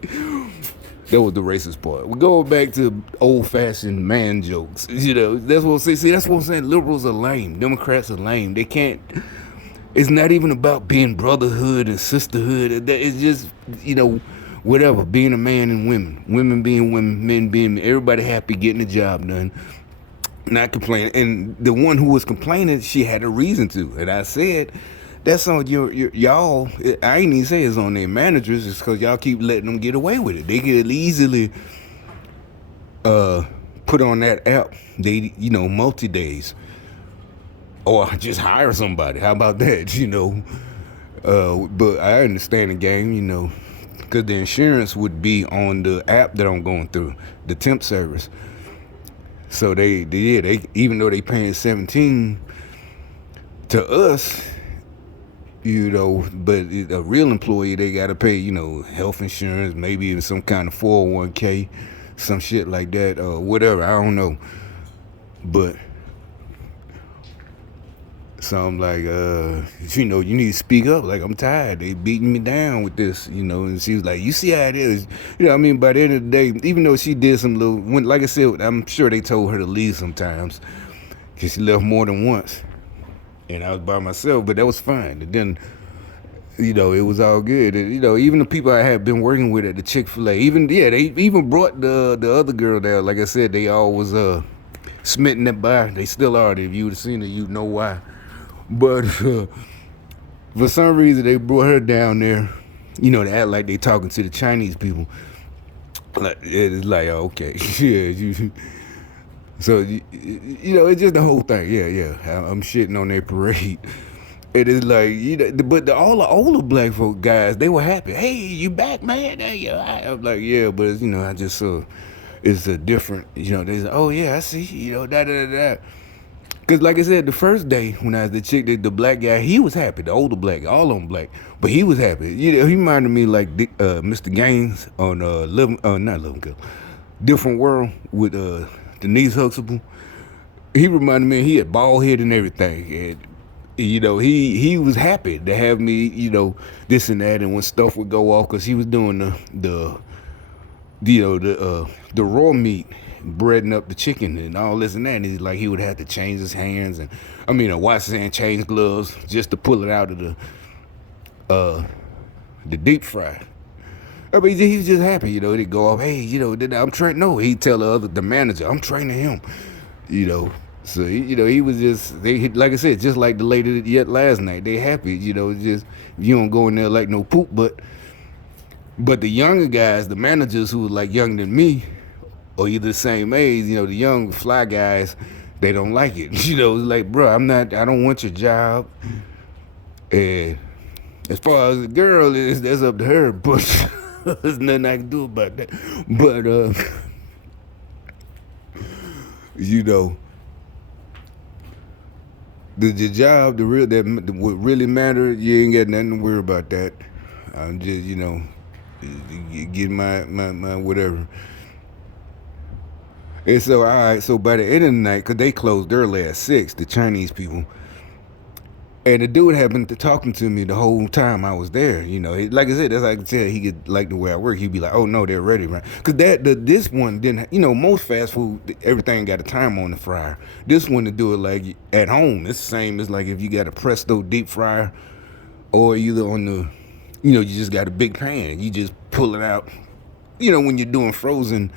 That was the racist part. We're going back to old-fashioned man jokes. That's what I'm saying. See, that's what I'm saying. Liberals are lame. Democrats are lame. They can't. It's not even about being brotherhood and sisterhood. It's just, whatever. Being a man and women being women, men being men. Everybody happy getting the job done, not complaining. And the one who was complaining, she had a reason to. And I said, that's on y'all. I ain't even say it's on their managers. It's because y'all keep letting them get away with it. They could easily put on that app. They, multi days, or just hire somebody. How about that? But I understand the game. Because the insurance would be on the app that I'm going through, the temp service. So they even though they paying 17 to us, but a real employee, they got to pay, health insurance, maybe even some kind of 401k, some shit like that, or whatever. I don't know. But so I'm like, you need to speak up. Like, I'm tired. They beating me down with this, And she was like, you see how it is. By the end of the day, even though she did some like I said, I'm sure they told her to leave sometimes, because she left more than once. And I was by myself, but that was fine. And then, it was all good. And, even the people I had been working with at the Chick-fil-A, they even brought the other girl there. Like I said, they all was smitten that by. They still are. If you would have seen it, you'd know why. But for some reason, they brought her down there, to act like they talking to the Chinese people. Like, it's like, oh, okay, yeah. So, it's just the whole thing. Yeah. I'm shitting on their parade. It is like, but all the older black folk guys, they were happy. Hey, you back, man? Hey, I'm like, yeah, but I just it's a different, they say, oh yeah, I see, da. Because like I said, the first day when I was the chick, the black guy, he was happy. The older black, all of them black, but he was happy. He reminded me like Mr. Gaines on not Living Girl, Different World with Denise Huxtable. He reminded me, he had bald head and everything, and he was happy to have me, this and that, and when stuff would go off, because he was doing the raw meat, breading up the chicken and all this and that. And he's like, he would have to change his hands and wash his hands, change gloves just to pull it out of the deep fry. He's just happy, he'd go off, hey, I'm training. No, he'd tell the manager, I'm training him, So, he was just, like I said, just like the lady yet last night, they happy, just, you don't go in there like no poop, but the younger guys, the managers who were like younger than me, or either the same age, the young fly guys, they don't like it. It's like, bro, I don't want your job. And as far as the girl is, that's up to her, but there's nothing I can do about that. But, the job, what really mattered, you ain't got nothing to worry about that. I'm just, get my whatever. And so, all right, so by the end of the night, because they closed early at 6, the Chinese people, and the dude had been talking to me the whole time I was there. Like I said, that's how I could tell he could like the way I work. He'd be like, oh, no, they're ready, right? Because this one didn't, most fast food, everything got a timer on the fryer. This one, to do it like at home, it's the same as like if you got a Presto deep fryer, or either on the, you just got a big pan. You just pull it out. When you're doing frozen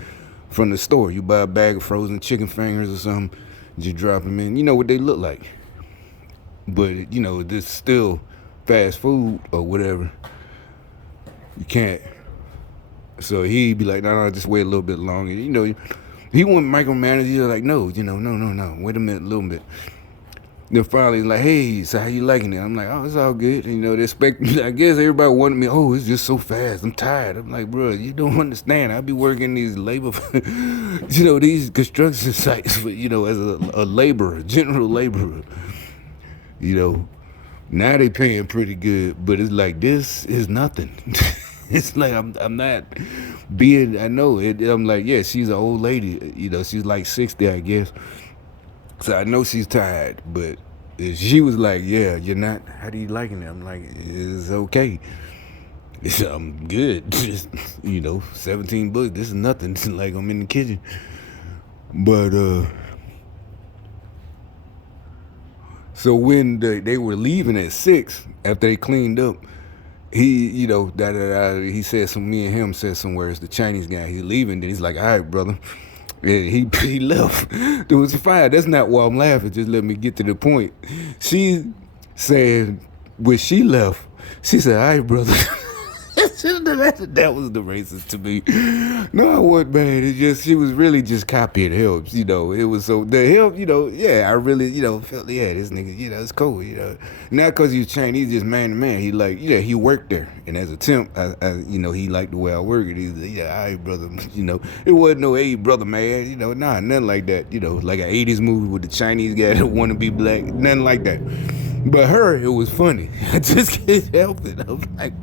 from the store, you buy a bag of frozen chicken fingers or something, just drop them in. You know what they look like. But, this still fast food or whatever. You can't. So he'd be like, no, just wait a little bit longer. He wouldn't micromanage. He was like, no, no. Wait a minute, a little bit. Then finally, like, hey, so how you liking it? I'm like, oh, it's all good. They expect me. I guess everybody wanted me, oh, it's just so fast. I'm tired. I'm like, bro, you don't understand. I be working these labor, these construction sites, but, as a laborer, general laborer. Now they paying pretty good, but it's like, this is nothing. It's like, I'm not being, I know it. I'm like, yeah, she's an old lady. She's like 60, I guess. So I know she's tired, but she was like, yeah, you're not, how do you liking it? I'm like, it's okay. I'm good. Just, 17 bucks. This is nothing. It's like I'm in the kitchen. But so when they were leaving at 6 after they cleaned up, he, he said some. Me and him said somewhere. It's the Chinese guy. He's leaving. Then he's like, "All right, brother." And he left. It was fine. That's not why I'm laughing. Just let me get to the point. She said when she left, she said, "All right, brother." That was the racist to me. No, I wasn't mad. It just she was really just copying helps. It was so the help. Yeah, I really felt this nigga. It's cool. Not because he was Chinese, just man to man. He like he worked there, and as a temp, he liked the way I work. And he's like, all right, brother. It wasn't no hey brother man. Nothing like that. Like an '80s movie with the Chinese guy that want to be black. Nothing like that. But her, it was funny. I just can't help it. I was like,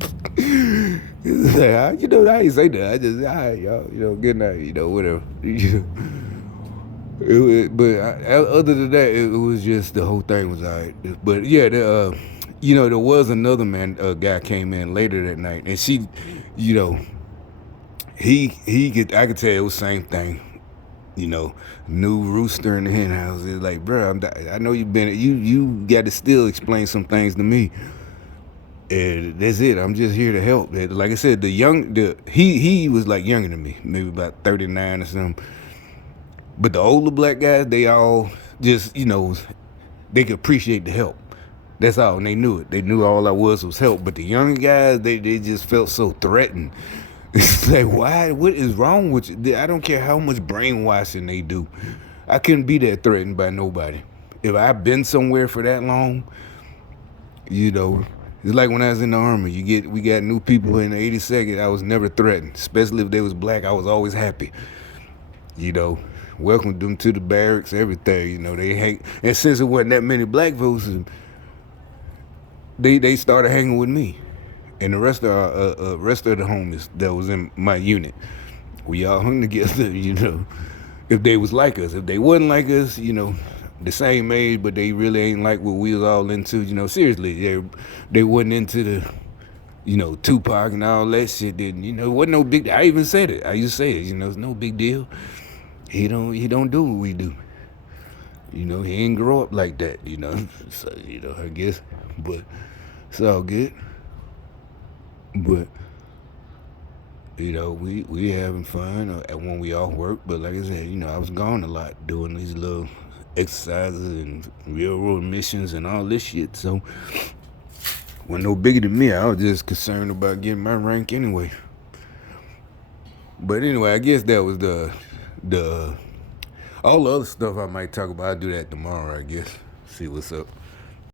I ain't say that. I just, all right, y'all, good night, whatever. Other than that, it was just the whole thing was all right. But yeah, there was another man, guy came in later that night, and she, I could tell it was the same thing. New rooster in the hen house. It's like, bro, I know you got to still explain some things to me. And that's it. I'm just here to help. Like I said, he was like younger than me, maybe about 39 or something. But the older black guys, they all just, they could appreciate the help. That's all, and they knew it. They knew all I was help. But the younger guys, they just felt so threatened. It's like, why? What is wrong with you? I don't care how much brainwashing they do. I couldn't be that threatened by nobody. If I've been somewhere for that long, it's like when I was in the Army. We got new people in the 82nd. I was never threatened, especially if they was black. I was always happy. Welcomed them to the barracks, everything. They hang, and since it wasn't that many black folks, they started hanging with me. And the rest of the homies that was in my unit, we all hung together, if they was like us. If they wasn't like us, the same age, but they really ain't like what we was all into, seriously. They wasn't into the, Tupac and all that shit. Then, it wasn't no big deal. I even said it. I used to say it, it's no big deal. He don't do what we do. He ain't grow up like that, So, I guess. But it's all good. But we having fun when we off work. But like I said, I was gone a lot doing these little exercises and railroad missions and all this shit. So wasn't no bigger than me. I was just concerned about getting my rank anyway. But anyway, I guess that was the all the other stuff I might talk about. I'll do that tomorrow, I guess. See what's up.